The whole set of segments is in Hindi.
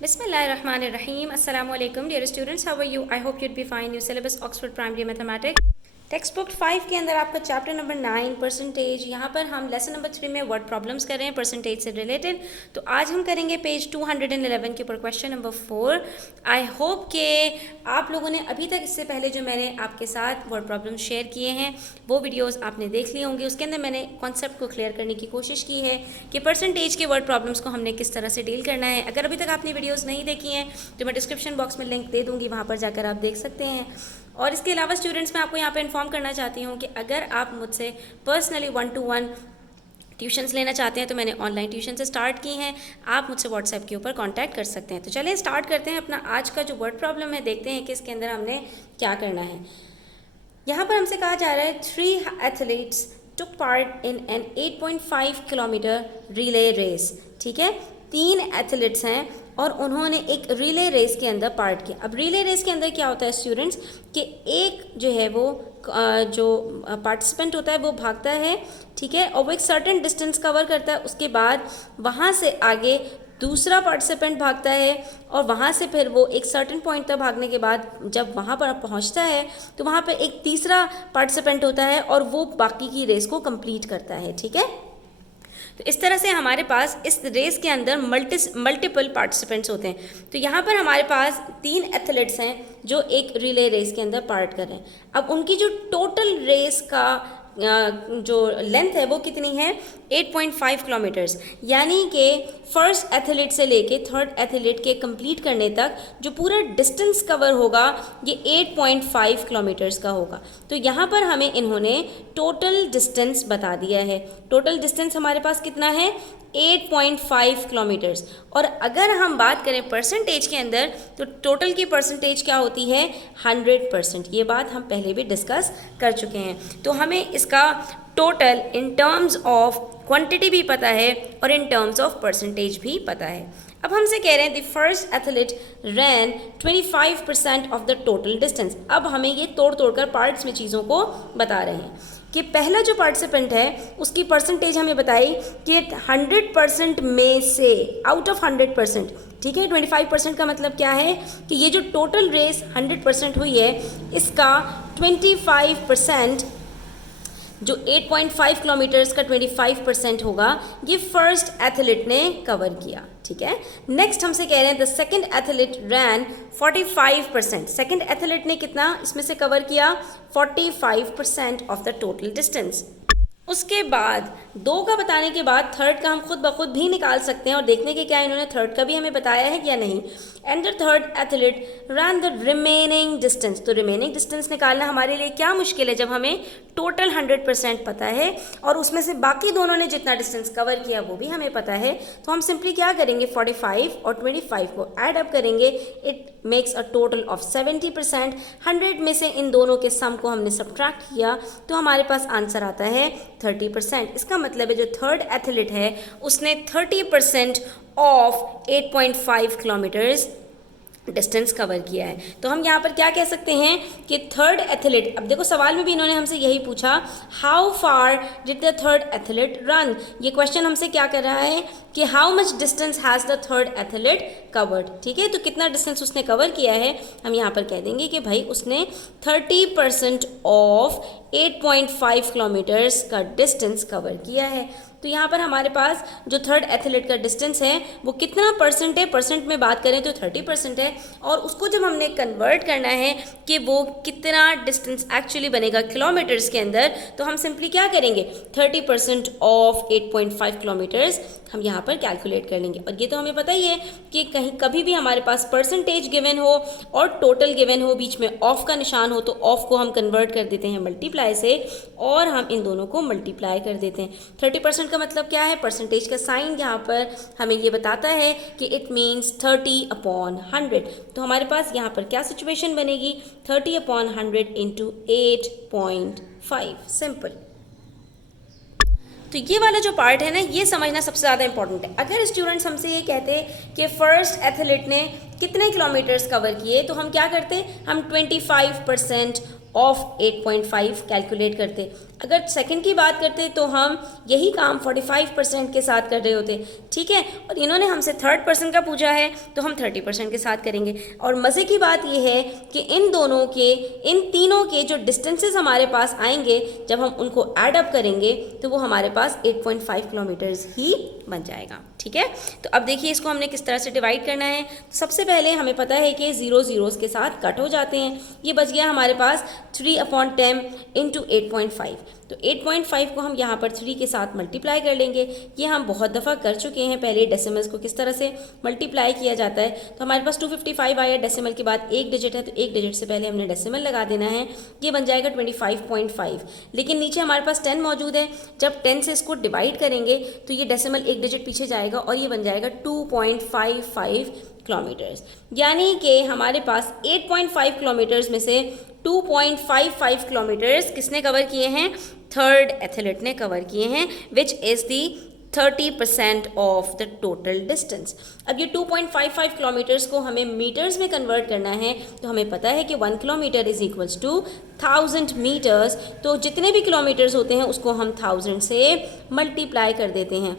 Bismillahirrahmanirrahim. Assalamu alaikum dear students, how are you? I hope you'd be fine. New syllabus Oxford Primary Mathematics text book 5 के अंदर आपका चैप्टर नंबर 9 परसेंटेज। यहाँ पर हम लेसन नंबर 3 में वर्ड प्रॉब्लम्स कर रहे हैं परसेंटेज से रिलेटेड। तो आज हम करेंगे पेज 211 के ऊपर क्वेश्चन नंबर 4। आई होप कि आप लोगों ने अभी तक इससे पहले जो मैंने आपके साथ वर्ड प्रॉब्लम्स शेयर किए हैं वो वीडियोस आपने देख लिए होंगे। उसके अंदर मैंने कॉन्सेप्ट को क्लियर करने की कोशिश की है कि परसेंटेज के वर्ड प्रॉब्लम्स को हमने किस तरह से डील करना है। अगर अभी तक आपने वीडियोज़ नहीं देखी हैं तो मैं डिस्क्रिप्शन बॉक्स में लिंक दे दूँगी, वहाँ पर जाकर आप देख सकते हैं। और इसके अलावा स्टूडेंट्स मैं आपको यहाँ पे इन्फॉर्म करना चाहती हूँ कि अगर आप मुझसे पर्सनली 1-to-1 ट्यूशन्स लेना चाहते हैं तो मैंने ऑनलाइन ट्यूशन से स्टार्ट की हैं, आप मुझसे व्हाट्सएप के ऊपर कांटेक्ट कर सकते हैं। तो चलिए स्टार्ट करते हैं अपना आज का जो वर्ड प्रॉब्लम है, देखते हैं कि इसके अंदर हमने क्या करना है। यहाँ पर हमसे कहा जा रहा है 3 athletes took part in an 8.5 kilometre relay race. ठीक है, 3 एथलीट्स हैं और उन्होंने एक रिले रेस के अंदर पार्ट किया। अब रिले रेस के अंदर क्या होता है स्टूडेंट्स कि एक जो है वो जो पार्टिसिपेंट होता है वो भागता है, ठीक है, और वो एक सर्टेन डिस्टेंस कवर करता है। उसके बाद वहाँ से आगे दूसरा पार्टिसिपेंट भागता है और वहाँ से फिर वो एक सर्टेन पॉइंट तक भागने के बाद जब वहाँ पर पहुँचता है तो वहाँ पर एक तीसरा पार्टिसिपेंट होता है और वो बाकी की रेस को कंप्लीट करता है। ठीक है, तो इस तरह से हमारे पास इस रेस के अंदर मल्टीपल पार्टिसिपेंट्स होते हैं। तो यहाँ पर हमारे पास 3 एथलीट्स हैं जो एक रिले रेस के अंदर पार्ट कर रहे हैं। अब उनकी जो टोटल रेस का जो लेंथ है वो कितनी है 8.5 किलोमीटर्स, यानी कि फर्स्ट एथलीट से लेके थर्ड एथलीट के कंप्लीट करने तक जो पूरा डिस्टेंस कवर होगा ये 8.5 किलोमीटर्स का होगा। तो यहाँ पर हमें इन्होंने टोटल डिस्टेंस बता दिया है। टोटल डिस्टेंस हमारे पास कितना है 8.5 किलोमीटर्स। और अगर हम बात करें परसेंटेज के अंदर तो टोटल की परसेंटेज क्या होती है 100%। ये बात हम पहले भी डिस्कस कर चुके हैं। तो हमें इसका total in terms of quantity भी पता है और इन टर्म्स ऑफ परसेंटेज भी पता है। अब हमसे कह रहे हैं the first athlete ran 25% of the total distance. अब हमें ये तोड़ तोड़ कर पार्ट्स में चीज़ों को बता रहे हैं कि पहला जो पार्टिसिपेंट है उसकी परसेंटेज हमें बताई कि 100% में से आउट ऑफ 100%, ठीक है, 25% का मतलब क्या है कि ये जो टोटल रेस 100% हुई है इसका 25% जो 8.5 किलोमीटर्स का 25% होगा ये फर्स्ट एथलीट ने कवर किया। ठीक है, नेक्स्ट हमसे कह रहे हैं the second athlete ran 45%। Second athlete ने कितना इसमें से कवर किया 45% ऑफ द टोटल डिस्टेंस। उसके बाद 2 का बताने के बाद थर्ड का हम खुद ब खुद भी निकाल सकते हैं और देखने के क्या इन्होंने थर्ड का भी हमें बताया है या नहीं। And the third athlete run the remaining distance. तो रिमेनिंग डिस्टेंस निकालना हमारे लिए क्या मुश्किल है जब हमें टोटल 100% पता है और उसमें से बाकी दोनों ने जितना डिस्टेंस कवर किया वो भी हमें पता है। तो हम सिंपली क्या करेंगे 45 और 25 को ऐड अप करेंगे, it makes a total of 70%। 100 में से इन दोनों के सम को हमने सब्ट्रैक्ट किया तो हमारे पास आंसर आता है 30%। इसका मतलब है जो थर्ड एथलीट है उसने 30% ऑफ 8.5 किलोमीटर्स डिस्टेंस कवर किया है। तो हम यहाँ पर क्या कह सकते हैं कि थर्ड एथलीट, अब देखो सवाल में भी इन्होंने हमसे यही पूछा how far did the third athlete run. ये क्वेश्चन हमसे क्या कर रहा है कि how much distance has the third athlete covered. ठीक है, तो कितना डिस्टेंस उसने कवर किया है हम यहाँ पर कह देंगे कि भाई उसने 30% ऑफ 8.5 किलोमीटर्स का डिस्टेंस कवर किया है। तो यहाँ पर हमारे पास जो थर्ड एथलीट का डिस्टेंस है वो कितना परसेंट है, परसेंट में बात करें तो 30% है। और उसको जब हमने कन्वर्ट करना है कि वो कितना डिस्टेंस एक्चुअली बनेगा किलोमीटर्स के अंदर, तो हम सिंपली क्या करेंगे 30% ऑफ 8.5 किलोमीटर्स हम यहाँ पर कैलकुलेट कर लेंगे। और ये तो हमें पता ही है कि कहीं कभी भी हमारे पास परसेंटेज गिवन हो और टोटल गिवन हो, बीच में ऑफ का निशान हो, तो ऑफ को हम कन्वर्ट कर देते हैं मल्टीप्लाई से और हम इन दोनों को मल्टीप्लाई कर देते हैं। 30% का मतलब क्या है, परसेंटेज का साइन यहाँ पर हमें ये बताता है कि इट मीन्स 30/100। तो हमारे पास यहाँ पर क्या सिचुएशन बनेगी 30/100 इंटू 8.5, सिंपल। तो ये वाला जो पार्ट है ना ये समझना सबसे ज़्यादा इंपॉर्टेंट है। अगर स्टूडेंट्स हमसे ये कहते कि फर्स्ट एथलीट ने कितने किलोमीटर्स कवर किए तो हम क्या करते, हम 25% ऑफ 8.5 कैलकुलेट करते। अगर सेकंड की बात करते तो हम यही काम 45% के साथ कर रहे होते, ठीक है। और इन्होंने हमसे 3rd का पूछा है तो हम 30% के साथ करेंगे। और मज़े की बात यह है कि इन तीनों के जो डिस्टेंसेस हमारे पास आएंगे जब हम उनको ऐड अप करेंगे तो वो हमारे पास 8.5 किलोमीटर्स ही बन जाएगा, ठीक है। तो अब देखिए इसको हमने किस तरह से डिवाइड करना है। सबसे पहले हमें पता है कि 0 ज़ीरोज़ के साथ कट हो जाते हैं। ये बच गया हमारे पास 3/10 इंटू 8.5। तो 8.5 को हम यहाँ पर 3 के साथ मल्टीप्लाई कर लेंगे। ये हम बहुत दफ़ा कर चुके हैं पहले, डेसिमल्स को किस तरह से मल्टीप्लाई किया जाता है। तो हमारे पास 255 आया, डेसिमल के बाद एक डिजिट है तो एक डिजिट से पहले हमने डेसिमल लगा देना है। ये बन जाएगा 25.5। लेकिन नीचे हमारे पास 10 मौजूद है, जब 10 से इसको डिवाइड करेंगे तो ये डेसिमल एक डिजिट पीछे जाएगा और ये बन जाएगा 2.55 किलोमीटर्स। यानी कि हमारे पास 8.5 किलोमीटर्स में से 2.55 किलोमीटर्स किसने कवर किए हैं? 3rd एथलीट ने कवर किए हैं, which is the 30% of the total distance. अब ये 2.55 किलोमीटर्स को हमें मीटर्स में कन्वर्ट करना है तो हमें पता है कि 1 kilometre is equals to 1000 metres. तो जितने भी किलोमीटर्स होते हैं उसको हम 1000 से मल्टीप्लाई कर देते हैं।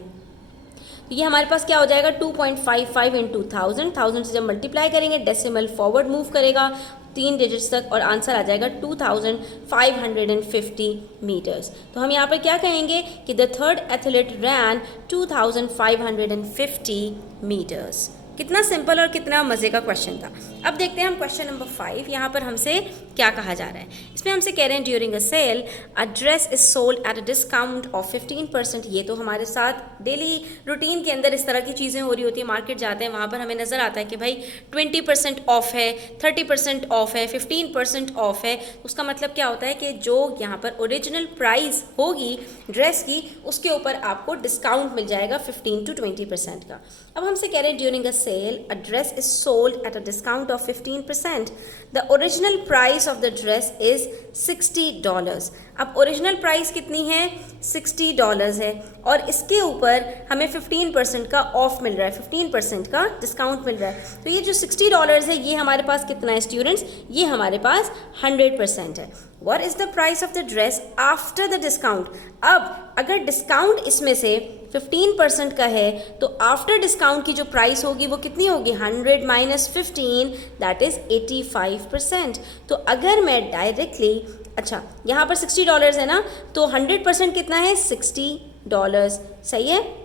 तो ये हमारे पास क्या हो जाएगा? 2.55 इंटू 1000 से जब मल्टीप्लाई करेंगे डेसिमल फॉरवर्ड मूव करेगा 3 डिजिट्स तक और आंसर आ जाएगा 2550 मीटर्स। तो हम यहाँ पर क्या कहेंगे कि the 3rd athlete ran 2550 metres. कितना सिंपल और कितना मज़े का क्वेश्चन था। अब देखते हैं हम क्वेश्चन नंबर 5। यहाँ पर हमसे क्या कहा जा रहा है। इसमें हमसे कह रहे हैं during a sale a dress is sold at a discount of 15%। ये तो हमारे साथ डेली रूटीन के अंदर इस तरह की चीज़ें हो रही होती है। मार्केट जाते हैं, वहाँ पर हमें नज़र आता है कि भाई 20% ऑफ है, 30% ऑफ है, 15% ऑफ है। उसका मतलब क्या होता है कि जो यहाँ पर ओरिजिनल प्राइस होगी ड्रेस की उसके ऊपर आपको डिस्काउंट मिल जाएगा 15 to 20% का। अब हमसे कह रहे हैं during a sale a dress is sold at a discount of 15%. The original price of the dress is $60. अब ओरिजिनल प्राइस कितनी है? $60 है और इसके ऊपर हमें 15% का ऑफ मिल रहा है, 15% का डिस्काउंट मिल रहा है। तो ये जो $60 है ये हमारे पास कितना है स्टूडेंट्स? ये हमारे पास 100% है। What is the price of the dress after the discount? अब अगर डिस्काउंट इसमें से 15% का है तो आफ्टर डिस्काउंट की जो प्राइस होगी वो कितनी होगी? 100 माइनस 15 दैट इज़ 85%। तो अगर मैं डायरेक्टली, अच्छा यहाँ पर $60 है ना, तो 100% कितना है? $60, सही है।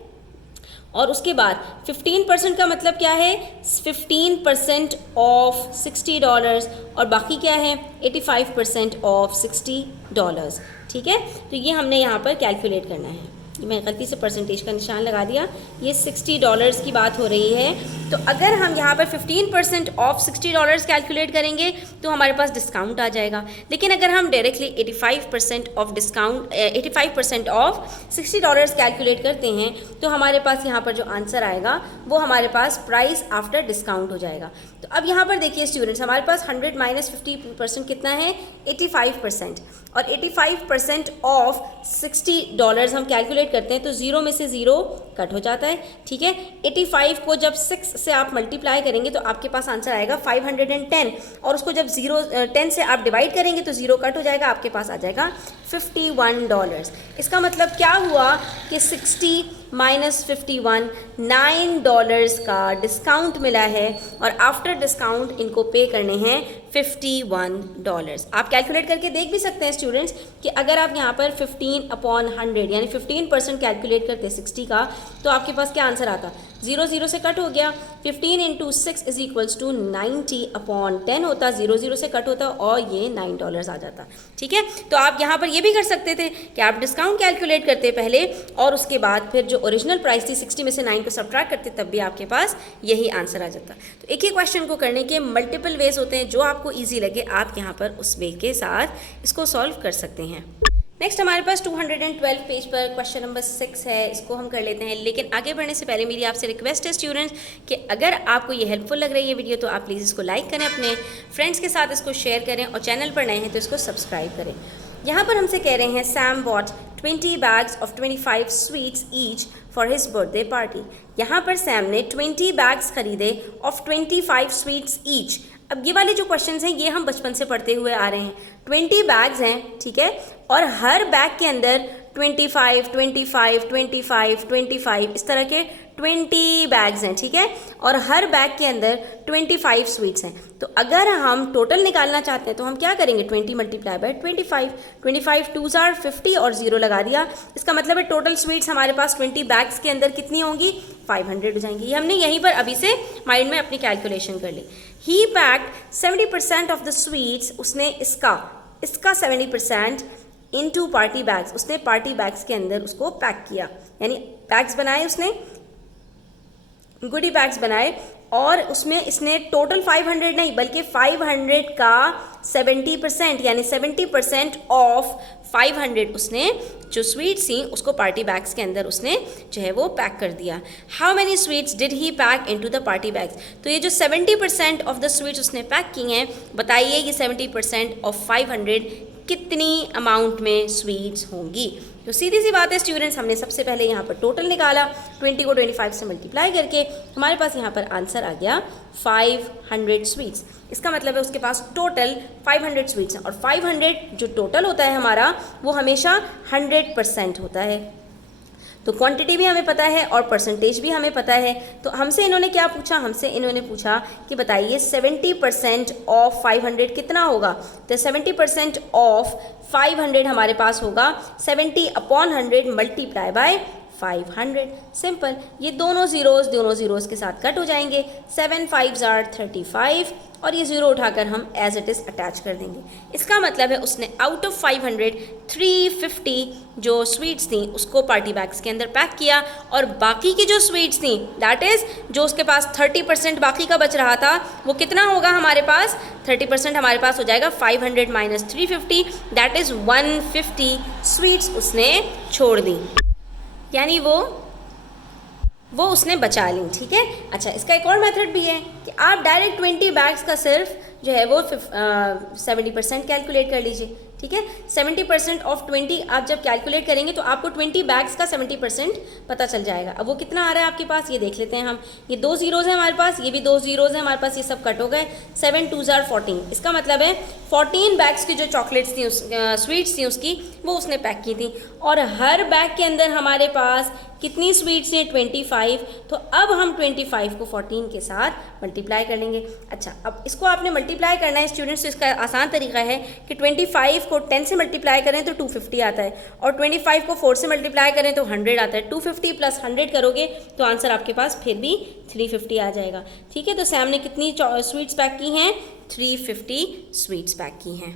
और उसके बाद 15% का मतलब क्या है? 15% ऑफ $60 और बाकी क्या है? 85% ऑफ $60, ठीक है। तो ये हमने यहाँ पर कैलकुलेट करना है। मैं गलती से परसेंटेज का निशान लगा दिया, ये $60 की बात हो रही है। तो अगर हम यहाँ पर 15% ऑफ $60 कैलकुलेट करेंगे तो हमारे पास डिस्काउंट आ जाएगा। लेकिन अगर हम directly 85% of discount 85% of $60 calculate करते हैं तो हमारे पास यहाँ पर जो आंसर आएगा वो हमारे पास प्राइस आफ्टर डिस्काउंट हो जाएगा। तो अब यहाँ पर देखिए स्टूडेंट्स, हमारे पास 100 माइनस 50% कितना है? 85%। और 85% ऑफ $60 हम कैलकुलेट करते हैं तो 0 में से 0 कट हो जाता है, ठीक है। 85 को जब 6 से आप मल्टीप्लाई करेंगे तो आपके पास आंसर आएगा 510 और उसको जब 10 से आप डिवाइड करेंगे तो 0 कट हो जाएगा, आपके पास आ जाएगा $51। इसका मतलब क्या हुआ कि 60 माइनस 51 $9 का डिस्काउंट मिला है और आफ्टर डिस्काउंट इनको पे करने हैं $51। आप कैलकुलेट करके देख भी सकते हैं स्टूडेंट्स कि अगर आप यहाँ पर 15/100 यानी 15% कैलकुलेट करते 60 का तो आपके पास क्या आंसर आता? 0 से कट हो गया। 15 इंटू 6 इज इक्वल्स टू 90/10 होता, 0 से कट होता और ये $9 आ जाता, ठीक है। तो आप यहाँ पर ये भी कर सकते थे कि आप डिस्काउंट कैलकुलेट करते पहले और उसके बाद फिर जो ओरिजिनल प्राइस थी 60 में से 9 को सब्ट्रैक्ट करते, तब भी आपके पास यही आंसर आ जाता। तो एक ही क्वेश्चन को करने के मल्टीपल वेज होते हैं, जो आपको ईजी लगे आप यहाँ पर उस वे के साथ इसको सॉल्व कर सकते हैं। नेक्स्ट हमारे पास 212 पेज पर क्वेश्चन नंबर 6 है, इसको हम कर लेते हैं। लेकिन आगे बढ़ने से पहले मेरी आपसे रिक्वेस्ट है स्टूडेंट्स कि अगर आपको ये हेल्पफुल लग रही है वीडियो तो आप प्लीज़ इसको लाइक करें, अपने फ्रेंड्स के साथ इसको शेयर करें और चैनल पर नए हैं तो इसको सब्सक्राइब करें। यहाँ पर हमसे कह रहे हैं Sam bot 20 bags of 25 sweets each for his birthday party। यहाँ पर सैम ने 20 बैग्स खरीदे ऑफ 25 स्वीट्स ईच। अब ये वाले जो क्वेश्चंस हैं ये हम बचपन से पढ़ते हुए आ रहे हैं। 20 बैग्स हैं, ठीक है, और हर बैग के अंदर 25, 25, 25, 25 इस तरह के 20 बैग्स हैं, ठीक है, और हर बैग के अंदर 25 स्वीट्स हैं। तो अगर हम टोटल निकालना चाहते हैं तो हम क्या करेंगे, 20 मल्टीप्लाई बाय 25, 25 2s आर 50 और 0 लगा दिया। इसका मतलब है टोटल स्वीट्स हमारे पास 20 बैग्स के अंदर कितनी होंगी, 500 हो जाएंगी। ये हमने यहीं पर अभी से माइंड में अपनी कैलकुलेशन कर ली। ही पैक्ड 70% ऑफ द स्वीट्स, उसने इसका 70% इनटू पार्टी बैग्स, उसने पार्टी बैग्स के अंदर उसको पैक किया, यानी बैग्स बनाए उसने, गुडी बैग्स बनाए, और उसमें इसने टोटल 500 नहीं बल्कि 500 का 70% यानी 70% ऑफ 500 उसने जो स्वीट्स थी उसको पार्टी बैग्स के अंदर उसने जो है वो पैक कर दिया। How many sweets did he pack into the party bags, तो ये जो 70% ऑफ द स्वीट्स उसने पैक की हैं, बताइए ये 70% ऑफ 500 कितनी अमाउंट में स्वीट्स होंगी। तो सीधी सी बात है स्टूडेंट्स, हमने सबसे पहले यहाँ पर टोटल निकाला, 20 को 25 से मल्टीप्लाई करके हमारे पास यहाँ पर आंसर आ गया 500 स्वीट्स। इसका मतलब है उसके पास टोटल 500 स्वीट्स हैं, और 500 जो टोटल होता है हमारा वो हमेशा 100% होता है। तो क्वांटिटी भी हमें पता है और परसेंटेज भी हमें पता है। तो हमसे इन्होंने क्या पूछा, हमसे इन्होंने पूछा कि बताइए 70% ऑफ 500 कितना होगा। तो 70% ऑफ 500 हमारे पास होगा 70/100 मल्टीप्लाई बाय 500। सिंपल, ये दोनों जीरोज़ के साथ कट हो जाएंगे, 7 5s आर 35 और ये ज़ीरो उठाकर हम एज इट इज़ अटैच कर देंगे। इसका मतलब है उसने आउट ऑफ 500 350 जो स्वीट्स थी उसको पार्टी बैग्स के अंदर पैक किया, और बाकी की जो स्वीट्स थी दैट इज़ जो उसके पास 30% बाकी का बच रहा था वो कितना होगा हमारे पास, 30% हमारे पास हो जाएगा 500 माइनस 350 दैट इज़ 150 स्वीट्स उसने छोड़ दी, यानी वो उसने बचा ली, ठीक है। अच्छा, इसका एक और मेथड भी है कि आप डायरेक्ट 20 बैग्स का सिर्फ जो है वो 70% कैलकुलेट कर लीजिए, ठीक है। 70% ऑफ 20 आप जब कैलकुलेट करेंगे तो आपको 20 बैग्स का 70% पता चल जाएगा। अब वो कितना आ रहा है आपके पास, ये देख लेते हैं हम। ये 2 ज़ीरोज़ हैं हमारे पास, ये भी 2 ज़ीरोज़ हैं हमारे पास, ये सब कट हो गए। 7 2s आर 14, इसका मतलब है 14 बैग्स की जो चॉकलेट्स थी स्वीट्स थी उसकी वो उसने पैक की थी, और हर बैग के अंदर हमारे पास कितनी स्वीट्स हैं, 25। तो अब हम 25 को 14 के साथ मल्टीप्लाई कर लेंगे। अच्छा, अब इसको आपने मल्टीप्लाई करना है स्टूडेंट्स, तो इसका आसान तरीका है कि 25 को 10 से मल्टीप्लाई करें तो 250 आता है, और 25 को 4 से मल्टीप्लाई करें तो 100 आता है। 250 प्लस 100 करोगे तो आंसर आपके पास फिर भी 350 आ जाएगा, ठीक है। तो सैम ने कितनी स्वीट्स पैक की हैं, 350 स्वीट्स पैक की हैं।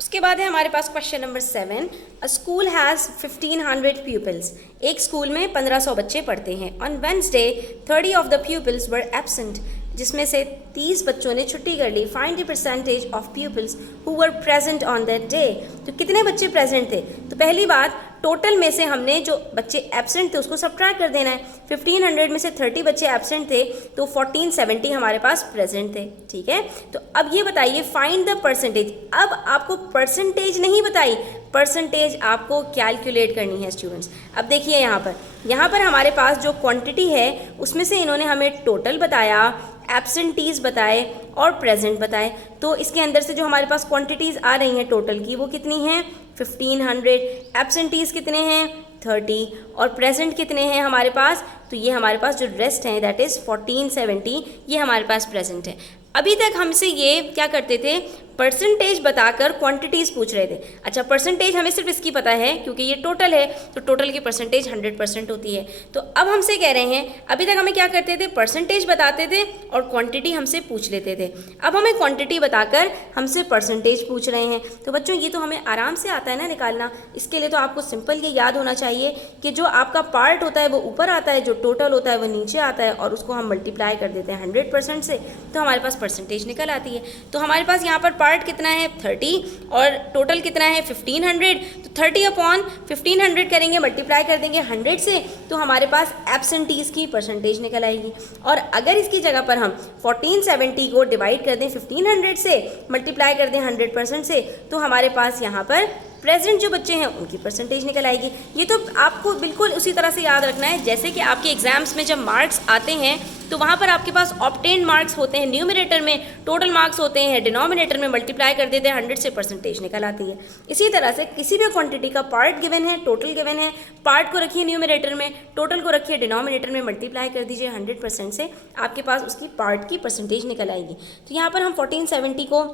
उसके बाद है हमारे पास question number 7। A school has 1500 pupils, एक स्कूल में 1500 बच्चे पढ़ते हैं। On Wednesday 30 of the pupils were absent, जिसमें से 30 बच्चों ने छुट्टी कर ली। Find the percentage of pupils who were present on that day, तो कितने बच्चे प्रेजेंट थे। तो पहली बात, टोटल में से हमने जो बच्चे एब्सेंट थे उसको सब्ट्रैक्ट कर देना है। 1500 में से 30 बच्चे एब्सेंट थे तो 1470 हमारे पास प्रेजेंट थे, ठीक है। तो अब ये बताइए फाइंड द परसेंटेज। अब आपको परसेंटेज नहीं बताई, परसेंटेज आपको कैलकुलेट करनी है स्टूडेंट्स। अब देखिए यहाँ पर हमारे पास जो क्वांटिटी है उसमें से इन्होंने हमें टोटल बताया, एब्सेंटीज़ बताए और प्रेजेंट बताए। तो इसके अंदर से जो हमारे पास क्वांटिटीज़ आ रही हैं टोटल की वो कितनी हैं, 1500। एब्सेंटीज़ कितने हैं, 30, और प्रेजेंट कितने हैं हमारे पास, तो ये हमारे पास जो रेस्ट हैं दैट इज़ 1470, ये हमारे पास प्रेजेंट है। अभी तक हमसे ये क्या करते थे, परसेंटेज बताकर क्वांटिटीज़ पूछ रहे थे। अच्छा, परसेंटेज हमें सिर्फ इसकी पता है क्योंकि ये टोटल है, तो टोटल की परसेंटेज 100% होती है। तो अब हमसे कह रहे हैं, अभी तक हमें क्या करते थे, परसेंटेज बताते थे और क्वांटिटी हमसे पूछ लेते थे। अब हमें क्वांटिटी बताकर हमसे परसेंटेज पूछ रहे हैं। तो बच्चों ये तो हमें आराम से आता है ना निकालना। इसके लिए तो आपको सिंपल ये याद होना चाहिए कि जो आपका पार्ट होता है वो ऊपर आता है, जो टोटल होता है वो नीचे आता है, और उसको हम मल्टीप्लाई कर देते हैं 100% से, तो हमारे पास परसेंटेज निकल आती है। तो हमारे पास यहाँ पर पार्ट कितना है, 30, और टोटल कितना है 1500। तो 30/1500 करेंगे, मल्टीप्लाई कर देंगे 100 से, तो हमारे पास एब्सेंटीज़ की परसेंटेज निकल आएगी। और अगर इसकी जगह पर हम 1470 को डिवाइड कर दें 1500 से, मल्टीप्लाई कर दें 100% से, तो हमारे पास यहाँ पर प्रेजेंट जो बच्चे हैं उनकी परसेंटेज निकल आएगी। ये तो आपको बिल्कुल उसी तरह से याद रखना है जैसे कि आपके एग्जाम्स में जब मार्क्स आते हैं तो वहाँ पर आपके पास ऑब्टेन मार्क्स होते हैं, न्यूमरेटर में टोटल मार्क्स होते हैं, डिनोमिनेटर में मल्टीप्लाई कर देते हैं 100 से, परसेंटेज निकल आती है। इसी तरह से किसी भी क्वांटिटी का पार्ट गिवन है, टोटल गिवन है, पार्ट को रखिए न्यूमरेटर में, टोटल को रखिए डिनोमिनेटर में, मल्टीप्लाई कर दीजिए 100% से, आपके पास उसकी पार्ट की परसेंटेज निकल आएगी। तो यहाँ पर हम 1470 को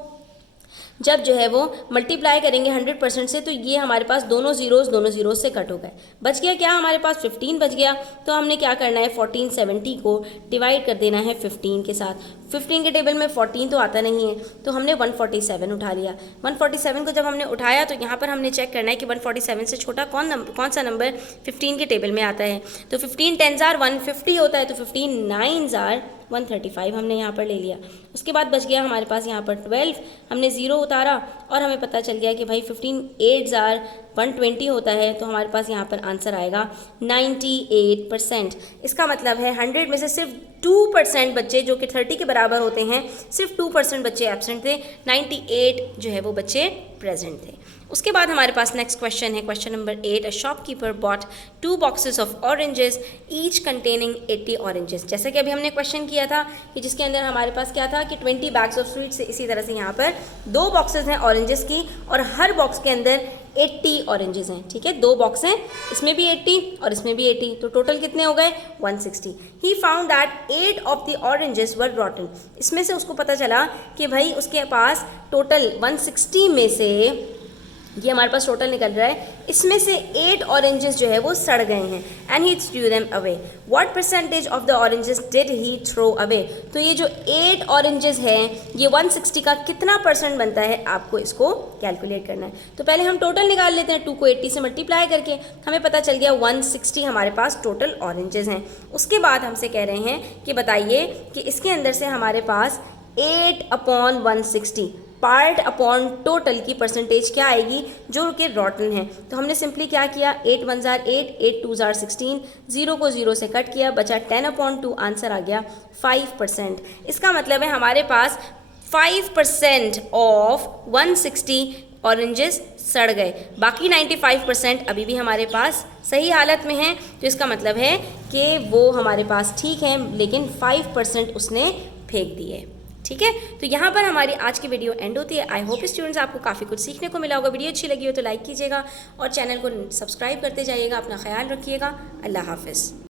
जब जो है वो मल्टीप्लाई करेंगे 100% से तो ये हमारे पास दोनों जीरोस से कट हो गए। बच गया क्या हमारे पास 15 बच गया। तो हमने क्या करना है 1470 को डिवाइड कर देना है 15 के साथ। 15 के टेबल में 14 तो आता नहीं है तो हमने 147 उठा लिया। 147 को जब हमने उठाया तो यहाँ पर हमने चेक करना है कि 147 से छोटा कौन सा नंबर 15 के टेबल में आता है। तो 15 10s are 150 होता है, तो 15 9s are 135 हमने यहाँ पर ले लिया। उसके बाद बच गया हमारे पास यहाँ पर 12, हमने 0 उतारा और हमें पता चल गया कि भाई 15 8s are 120 होता है, तो हमारे पास यहाँ पर आंसर आएगा 98%। इसका मतलब है 100 में से सिर्फ 2% बच्चे जो कि 30 के बराबर होते हैं, सिर्फ 2% बच्चे एब्सेंट थे, 98 जो है वो बच्चे प्रेजेंट थे। उसके बाद हमारे पास नेक्स्ट क्वेश्चन है, question number 8। A shopkeeper bot 2 boxes of oranges each containing 80 oranges. जैसा कि अभी हमने क्वेश्चन किया था कि जिसके अंदर हमारे पास क्या था कि 20 बैग्स ऑफ स्वीट्स से, इसी तरह से यहाँ पर 2 बॉक्सेस हैं ऑरेंजेस की और हर बॉक्स के अंदर 80 ऑरेंजेस हैं। ठीक है, 2 बॉक्स हैं, इसमें भी 80 और इसमें भी 80, तो टोटल कितने हो गए 160। He found that 8 of the oranges वर रॉटन। इसमें से उसको पता चला कि भाई उसके पास टोटल 160 में से, ये हमारे पास टोटल निकल रहा है, इसमें से 8 ऑरेंजेस जो है वो सड़ गए हैं। And he threw them away. What percentage of the oranges did he throw away. तो ये जो 8 ऑरेंजेस हैं ये 160 का कितना परसेंट बनता है, आपको इसको कैलकुलेट करना है। तो पहले हम टोटल निकाल लेते हैं, 2 को 80 से मल्टीप्लाई करके हमें पता चल गया 160 हमारे पास टोटल ऑरेंजेस हैं। उसके बाद हमसे कह रहे हैं कि बताइए कि इसके अंदर से हमारे पास 8/160 पार्ट अपॉन टोटल की परसेंटेज क्या आएगी जो कि रॉटन है। तो हमने सिंपली क्या किया, 8 1s are 8, 8 2s are 16, 0 को 0 से कट किया, बचा 10/2, आंसर आ गया 5%। इसका मतलब है हमारे पास 5% ऑफ 160 ऑरेंजेस सड़ गए, बाकी 95% अभी भी हमारे पास सही हालत में हैं। तो इसका मतलब है कि वो हमारे पास ठीक है, लेकिन 5% उसने फेंक दिए। ठीक है, तो यहाँ पर हमारी आज की वीडियो एंड होती है। आई होप स्टूडेंट्स आपको काफ़ी कुछ सीखने को मिला होगा। वीडियो अच्छी लगी हो तो लाइक कीजिएगा और चैनल को सब्सक्राइब करते जाइएगा। अपना ख्याल रखिएगा। अल्लाह हाफिज़।